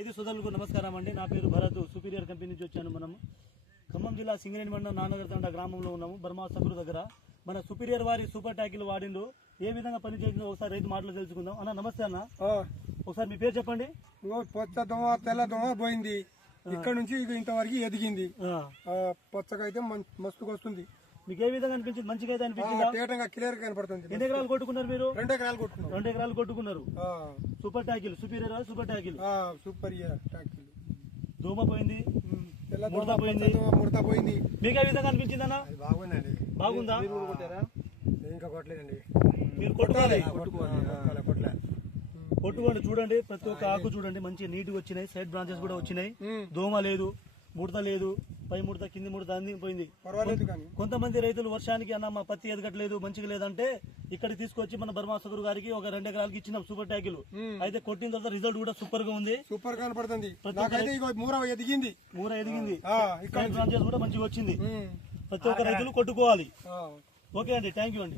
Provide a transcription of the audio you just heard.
రైతు సోదరులకు నమస్కారం అండి. నా పేరు భరత్, సుపీరియర్ కంపెనీ నుంచి వచ్చాను. మనం ఖమ్మం జిల్లా సింగరేణి మండలం నాన్నగర్ తండ గ్రామంలో ఉన్నాము. బర్మా సగురు దగ్గర మన సుపీరియర్ వారి సూపర్ ట్యాకిల్ వాడిండు. ఏ విధంగా పనిచేసిందో ఒకసారి రైతు మాటలు తెలుసుకుందాం. అన్న నమస్తే అన్న, ఒకసారి మీ పేరు చెప్పండి. పొచ్చ దోమ తెల్ల దోమ పోయింది, ఇక్కడ నుంచి ఇంతవరకు ఎదిగింది. పొచ్చగా అయితే మస్తుగా వస్తుంది. మీకు ఏ విధంగా అనిపించింది? మంచిగా అయితే అనిపించింది, క్లియర్ గా కనపడుతుంది. ఎన్ని ఎకరాలు కొట్టుకున్నారు మీరు? 2 ఎకరాలు కొట్టుకున్నాం. 2 ఎకరాలు కొట్టుకున్నారు. Super tackle, superior super tackle, super tackle. దోమ పోయింది, ముడత పోయింది. మీకు ఏ విధంగా అనిపించింది అన్న? బాగుందండి. బాగుందా? ఇంకా కొట్టలేదండి. మీరు కొట్టుకోవాలి, కొట్టలే. కొట్టుకోండి. చూడండి, ప్రతి ఒక్క ఆకు చూడండి, మంచి నీట్ గా వచ్చినాయి. సైడ్ బ్రాంచెస్ కూడా వచ్చినాయి. దోమ లేదు, ముడత లేదు, పై ముడత కింది ముడత అన్ని పోయింది. కొంతమంది రైతులు వర్షానికి అన్న మా పత్తి ఎదగట్లేదు, మంచిగా లేదంటే ఇక్కడికి తీసుకొచ్చి మన బర్మా సగురు గారికి ఒక 2 ఎకరాలకి ఇచ్చినాం సూపర్ ట్యాకిల్. అయితే కొట్టిన తర్వాత రిజల్ట్ కూడా సూపర్ గా ఉంది, సూపర్ గా కనపడుతుంది. మూర ఎదిగింది, సైడ్ బ్రాంచెస్ కూడా మంచిగా వచ్చింది. ప్రతి ఒక్క రైతులు కొట్టుకోవాలి. ఓకే అండి, థ్యాంక్ యూ అండి.